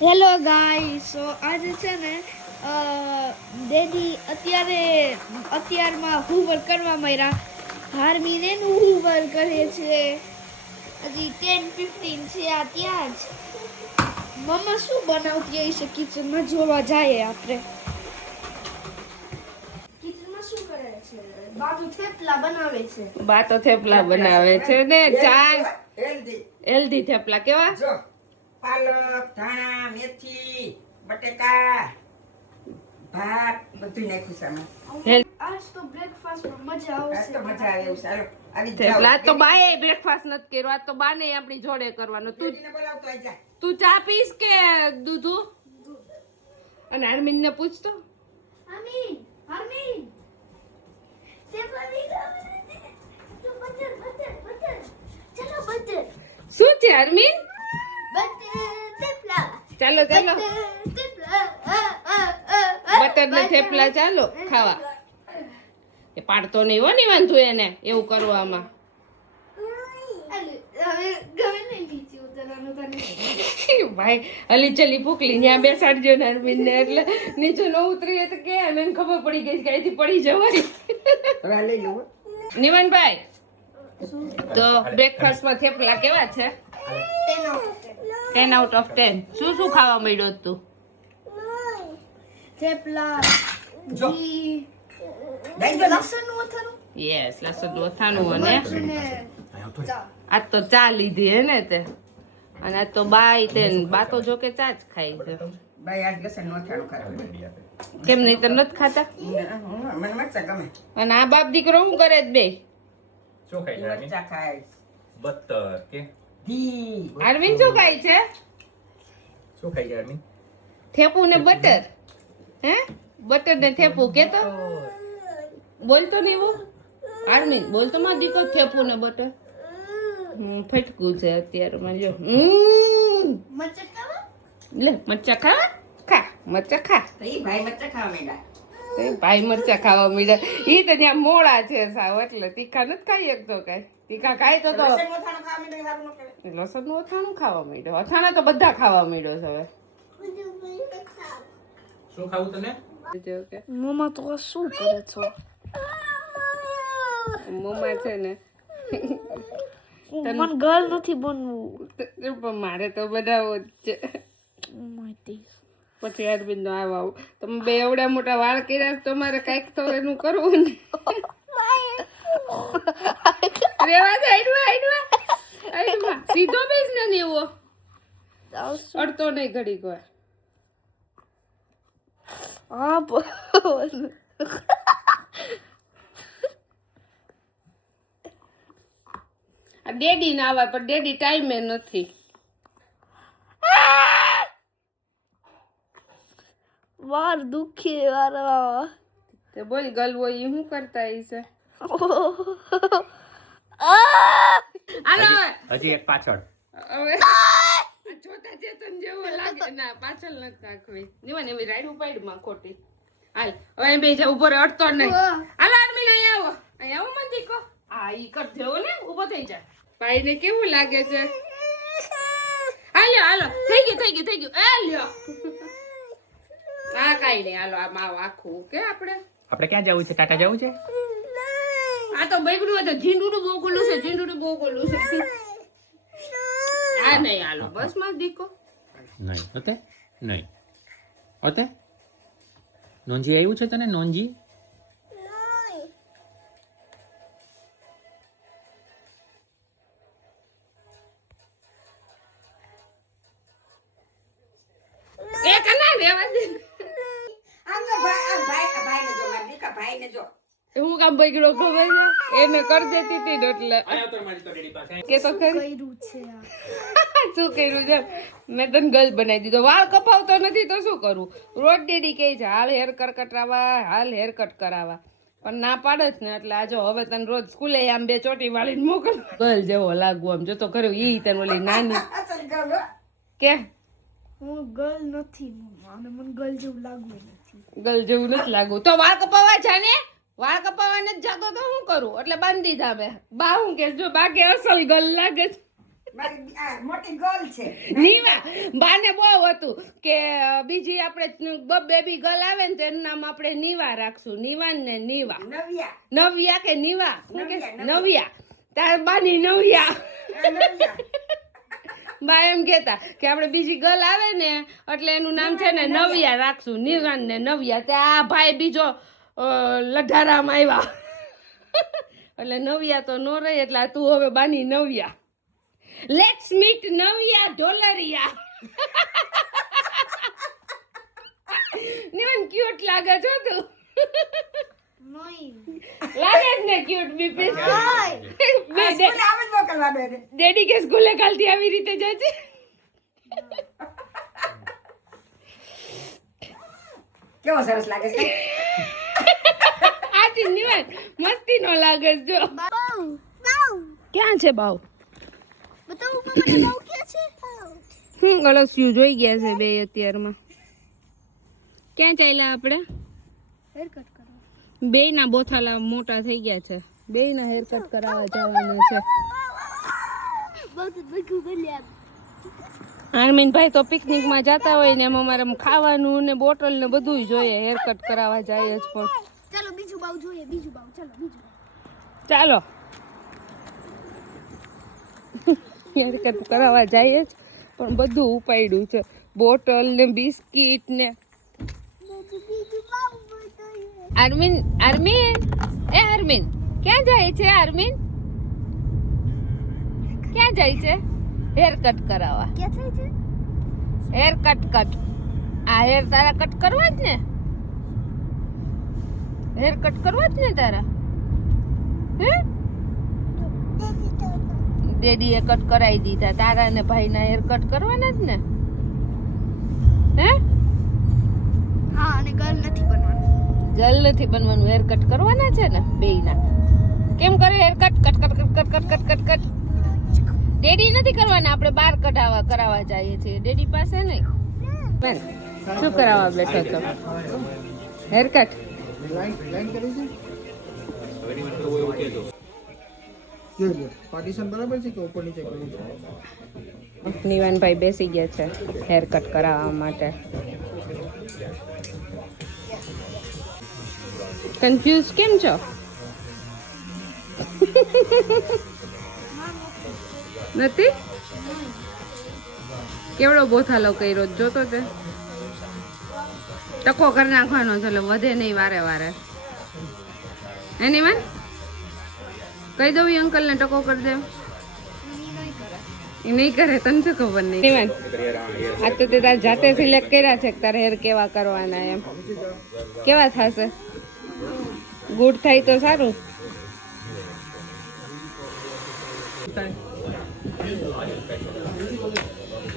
Hello guys, સો આજે છે ને ડેડી અત્યારમાં હુવર કરવા માંડ્યા. હાર્મીન એનું હુવર કરે છે. હજી 10-15 છે આ ત્યાં જ. મમ્મા શું બનાવતી હશે કિચનમાં જોવા જાય આપણે. કિચનમાં શું કરે છે? બાજુ થેપલા બનાવે છે. બાતો થેપલા બનાવે છે ને ચા હેલ્ધી થેપલા કેવા જો પાલક ધાણા મેથી બટેકા ભાત બધું નાખ્યું છે આમાં. આજ તો બ્રેકફાસ્ટમાં મજા આજ આવશે. તો મજા આવે એવું ચાલો આવી થેપલા આજ તો બાએ બ્રેકફાસ્ટ નથી કર્યો આજ તો બાને આપણી જોડે કરવાનો બોલાવતો આઈ જા. તું ચા પીસ કે દૂધ અને હરમીન ને પૂછતો હાર્મીન થેપલા નહીં ખાવા તો બટર ચલો બટર શું છે હરમીન થેપલા ચાલો ચાલો થેપલા બટર ને થેપલા ચાલો ખાવા એ પાડતો નહીં હો નહીં વાંધું એને એવું કરવામાં ગમે નહીં નીચે ઉતરવાનું તને. ભાઈ હલી ચલી ફૂકલી ત્યાં બેસાડજો ને હરમીન ને એટલે નીચે ન ઉતરીએ તો કે એને ખબર પડી ગઈ કે અહીંથી પડી જવાય હવે આ લઈ લઉં હો. નિવનભાઈ તો બ્રેકફાસ્ટમાં થેપલા કેવા છે 10 out of 10 શું શું ખાવા મળ્યો તું થેપલા જો. ઘી લઈ જો ને. લસણનું અથાણું યસ લસણ ઓથાનું અને અને ચા. આજ તો ચા લીધી હે ને તે અને આજ તો બાય તે બા તો જો કે ચા જ ખાઈ છે ભાઈ આજ લસણ નો થાળું ખાવ. કેમ નહીં તો નથી ખાતા મને મરચા ગમે. અને આ બાપ દીકરો શું કરે છે બે શું ખાઈ છે મરચા ખાય બત્તર કે ઘી અરવિંદ શું ખાય છે શું ખાઈ છે અરમીન થેપું ને બટર હે બટર ને થેપું કે તો બોલતો નહીં वो આર્મી બોલતો માં દીકો થેપું ને બટર ફટકું છે અત્યારે માં જો મરચાં ખાવા? લે મરચા ખાવા ખા મરચા ખા તો ઈ ભાઈ મરચા ખાવા માંડ્યા. એ ભાઈ મરચા ખાવા મળ્યા ઈ તો ત્યાં મોડા છે સાવ એટલે તીખા નથી ખાઈ શકતો કઈ તીખા ખાય તો લસણ નો થાળું ખાવા માંડ્યા સારું ન કહેવાય. લસણ નું અથાણું ખાવા મળ્યો અથાણા તો બધા ખાવા મળ્યો છે હવે શું ખાવું તને મમ્મા તો શું કરે છો? મમ્મા છે ને મને ગર્લ નથી બનવું. પણ મારે તો બનાવવો જ છે પછી અરવિંદ નો આવો તમે બે એવડા મોટા વાળ કર્યા છે, તમારે કઈક તો એનું કરવું ને રેવા દે આઈડવા સીધો બેસ ને એવો અડતો નહીં ઘડી વાર હા આ ડેડી ના આવે પણ ડેડી ટાઈમે નથી વાર દુખી વાળા. તે બોલ ગલવો ઈ શું કરતા હશે હાલો હજી એક પાછળ હવે આ જોતા ચેતન જેવો લાગે ના પાછળ નથી નાખવી જીવન એવી રાઈડ ઉપાડમાં ખોટી હાલ હવે બે જા ઉભો રહે અડતો નહીં હાલ આર્મીન અહીંયા આવો મન દીકો આ ઈ કર દેવો ને ઉભો થઈ જા ભાઈ ને કેવું લાગે છે હાલો થઈ ગયું એ લ્યો આ કાઈ નહીં હાલો આ માવ આખું કે આપણે ક્યાં જવું છે કાકા જવું છે આ તો બૈગનું તો ઝીંડુડું બહુ ગોલું છે આ નહીં હાલો બસ માં દીકો નહીં ઓતે નહીં ઓતે નોંજી આવ્યું છે તને નોંજી એ કના રેવા દે આમ તો ભાઈને જો મારા દીકા ભાઈને જો. હું કામ બૈગડો ખબર છે એને કરી દેતી હતી ને એટલે કે તો ખરી કર્યું છે આ. શું કર્યું છે મેં તને ગર્લ બનાવી દીધો વાળ કપાવતો નથી તો શું કરું રોજ ડેડી કહે છે હાલ હેર કટ કરાવવા હાલ હેર કટ કરાવવા પણ ના પાડે જ ને એટલે આજો હવે તને રોજ સ્કૂલે આમ બે ચોટી વાળીને મોકલ ગર્લ જેવો લાગુ આમ જો તો ખરું ઈ તને ઓલી નાની અસલ ગમે. કે હું ગર્લ નથી મમ્મા અને મને ગર્લ જેવું લાગવું નથી. ગર્લ જેવું નથી લાગુ તો વાળ કપાવવા જાને વાળ કપાવવા નથી જાતો તો શું કરું એટલે બાંધી દીધા મેં બા હું કે જો બાકી અસલ ગર્લ લાગે છે મારી આ મોટી ગર્લ છે. નીવા બાને બહુ હતું કે બીજી આપણે બેબી ગર્લ આવે ને તો એનું નામ આપણે નીવા રાખશું. નીવા ને નીવા, નવ્યા. નવ્યા કે નીવા, શું કે નવ્યા, નવ્યા. તાર બાની નવ્યા. આ નવ્યા. બા એમ કેતા કે આપણે બીજી ગર્લ આવે ને એટલે એનું નામ છે ને નવ્યા રાખશું. નિવાન ને નવ્યા. ત્યાં આ ભાઈ બીજો લઢારામાં આવ્યા એટલે નવ્યા તો નો રહી એટલે તું હવે બાની Navya. Let's meet Navya Dholariya. Nivaan cute લાગે છો તું. લાગે જ ને ક્યુટ બીપી. આ સ્કૂલે આમ જ મોકલવાનો એને. ડેડી કે સ્કૂલે કાલથી આવી રીતે જાય છે. કેવો સરસ લાગે છે. આજી નિવાન મસ્તી નો લાગે છે જો. ક્યાં છે બાવ? ગળસિયું જોઈ ગયા છે બે અત્યારમાં. ક્યાં ચાલ્યા આપણે? બે ના બોથાલા મોટા થઈ ગયા છે. બે ના હેર કટ કરાવવા જવાના છે. આરમીનભાઈ તો પિકનિક માં જતા હોય ને એમાં અમારે ખાવાનું ને બોટલ ને બધું જોઈએ. હેર કટ કરાવવા જાય જ પણ ચાલો બીજું બાવ જોઈએ. બીજું બાવ ચાલો બીજું. ચાલો હેર કટ કરાવવા જાય જ પણ બધું ઉપાડ્યું છે. બોટલ ને બિસ્કીટ ને. આરમીન આરમીન એ આરમીન ક્યાં જાય છે? આરમીન ક્યાં જાય છે? હેર કટ કરાવવા. ક્યાં થાય છે? Hair cut. આ હેર તારા કટ કરવા જ ને? હેર કટ કરવા જ ને તારા? હે ડેડીએ કટ કરાવી દીધા. તારા ને ભાઈ ના હેર કટ કરવાના જ ને? હે હા અને ગર્લ નથી બનવાનું. જલ નથી બનવાનું. હેર કટ કરવાના છે ને બેયના. કેમ કરે hair cut? Cut cut cut cut cut cut cut. Daddy નથી કરવાના. આપણે બાર કરાવવા જઈએ છીએ ડેડી પાસે નહીં. બેન શું કરાવવા બેઠો છો? Hair cut. પાર્ટીશન બરાબર છે કે ઉપર નીચે કરવું છે? નિવાનભાઈ બેસી ગયા છે હેર કટ કરાવવા માટે. કન્ફ્યુઝ કેમ છો? નથી? કેવડો બોથાલો કર્યો જોતો તે. ટકો કરી નાખવાનો છે એટલે વધે નહીં વારે વારે. એની વાન કહી દઉં અંકલ ને ટકો કરી દે. એ નહીં કરે. તને શું ખબર નહીં? નિવાન આ તો તે તાર જાતે સિલેક્ટ કર્યા છે કે તારે હેર કેવા કરવાના એમ. કેવા થશે? ગુડ થાય તો સારું.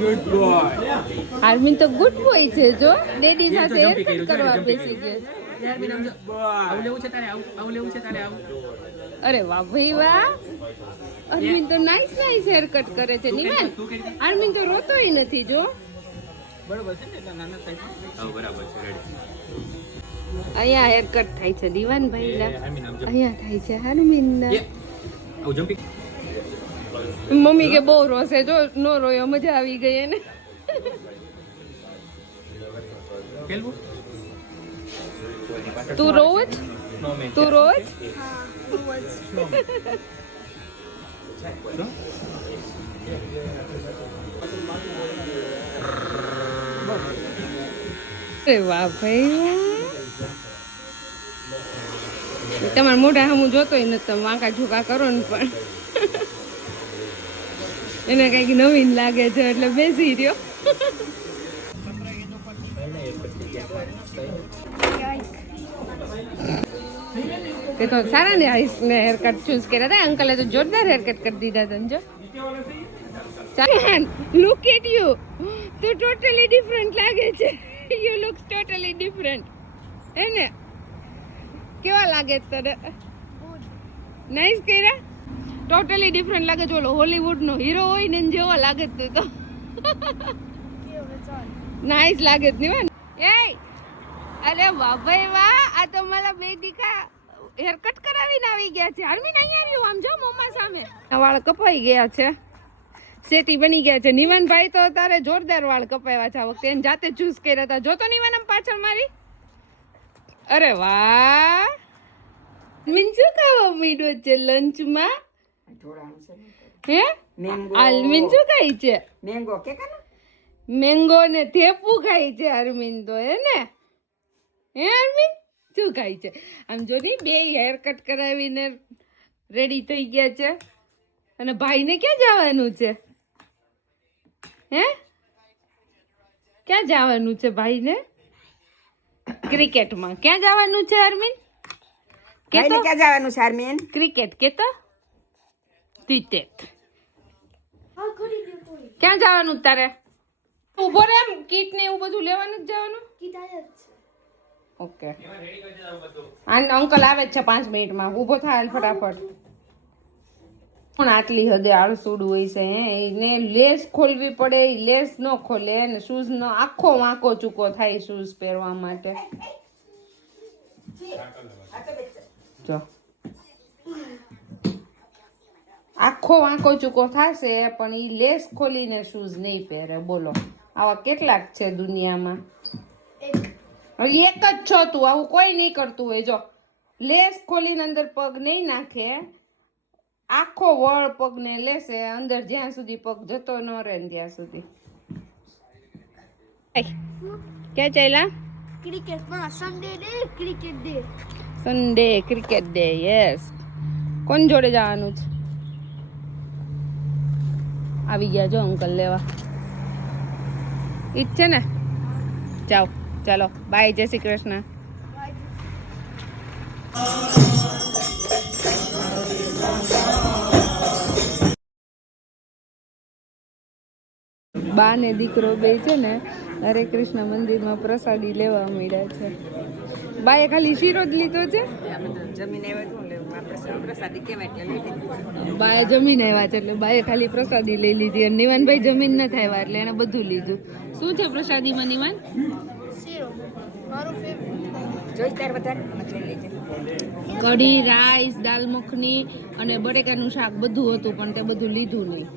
Good boy. આર્મીન તો ગુડ બોય છે જો. ડેડી સાથે હેર કટ કરવા બેસી ગયો. આવું લેવું છે તારે? આવું લેવું છે તારે? આવું. અરે વાહ ભાઈ વાહ. આર્મીન તો નાઈસ હેર કટ કરે છે. નિવાન આર્મીન તો રોતોય નથી જો. બરોબર છે ને? એટલે નાના સાઈઝ. આવું બરાબર છે. રેડી. અહીંયા હેર કટ થાય છે દીવાનભાઈ ના. આર્મીન આમ જો. અહીંયા થાય છે આર્મીન ના. આવું જમ્પિંગ. મમ્મી કે બહુ રોશે જો. નો રોયો. મજા આવી ગઈ એને. ખેલવું? તું રોજ તું રોજ વાહ ભાઈ વાહ. તમારા મોઢા હમું જોતોય નથી. તમે વાંકા ઝુકા કરો ને પણ એને કઈક નવીન લાગે છે એટલે બેસી રહ્યો. તે તો સારા ને હેર કટ ચૂઝ કર્યા હતા. અંકલે તો જોરદાર હેર કટ કરી દીધા હતા જો. Look at you. તો ટોટલી ડિફરન્ટ લાગે છે. You looks totally different. હે ને? કેવા લાગે તને? નાઈસ કર્યા. ટોટલી ડિફરન્ટ લાગે છે. ઓલો હોલીવુડ નો હીરો હોય ને જેવો લાગે તું તો. નાઈસ લાગે છે ને? એ અરે વાહ ભાઈ વાહ. આ તો મારા બે દીકા હેર કટ કરાવીને આવી ગયા છે. આર્મીન અહીંયા આવ્યું આમ જો મમ્મા સામે. વાળ કપાઈ ગયા છે. સેટી બની ગયા છે. નિવાનભાઈ તો તારે જોરદાર વાળ કપાવ્યા છે આ વખતે, એને જાતે ચૂઝ કર્યા હતા. જો તો નિવાન આમ પાછળ મારી. અરે વાહ, મીન શું ખાવા માંડ્યો છે લંચમાં? થોડા આન્સર હે મેંગો આલમીન શું ખાય છે? મેંગો કે કાના મેંગો ને થેપું ખાય છે અરમીન તો, હે ને? હે અરમીન શું ખાય છે? આમ જો ની બે હેર કટ કરાવીને રેડી થઈ ગયા છે. અને ભાઈને ક્યાં જવાનું છે? હે ક્યાં જવાનું છે ભાઈને? ક્રિકેટમાં. ક્યાં જવાનું છે અરમીન? ભાઈને ક્યાં જવાનું શારમીન? ક્રિકેટ કેતો? ક્રિકેટ. ક્યાં જવાનું તારે? ઉભો રે, એમ કીટ ને એવું બધું લેવાનું જ જવાનું. ઓકે, અંકલ આવે જ છે 5 મિનિટમાં. ઊભો થાય ફટાફટ. પણ આટલી હદે આળસુડું હોય છે હે, એને લેસ ખોલવી પડે, ઈ લેસ ન ખોલે ને શૂઝ નો આખો વાંકો ચૂકો થાય શૂઝ પહેરવા માટે. જો આખો વાંકો ચૂકો થશે પણ ઈ લેસ ખોલીને શૂઝ નહીં પહેરે. બોલો આવા કેટલાક છે દુનિયામાં. હવે એક જ છો તું, આવું કોઈ નહીં કરતું હોય. જો લેસ ખોલીને અંદર પગ નહીં નાખે, આખો વળ પગને લેશે અંદર, જ્યાં સુધી પગ જતો ન રહે ને ત્યાં સુધી. ક્યાં ચાલ્યા? ક્રિકેટમાં Sunday day cricket day. Sunday cricket day. Yes. કોણ જોડે જવાનું છે? આવી ગયા જો અંકલ લેવા. ઈ જ છે ને? જાઓ ચાલો, બાય, જય શ્રી કૃષ્ણ. બા ને દીકરો બે છે ને હરે કૃષ્ણ મંદિરમાં પ્રસાદી લેવા મળ્યા છે. બાએ ખાલી શીરો જ લીધો છે. જમીન આવે તો લેવું આપણે પ્રસાદી કહેવાય એટલે લઈ લીધી. બાએ જમીન આવ્યા છે એટલે બાએ ખાલી પ્રસાદી લઈ લીધી. અને નિવાનભાઈ જમીન નથી આવ્યા એટલે એને બધું લીધું. શું છે પ્રસાદીમાં નિવાન? શીરો મારું ફેવરેટ. જોઈ તાર વધારે લઈ લેજે. કઢી, રાઈસ, દાલ મખની અને બટેકાનું શાક બધું હતું પણ તે બધું લીધું નહીં.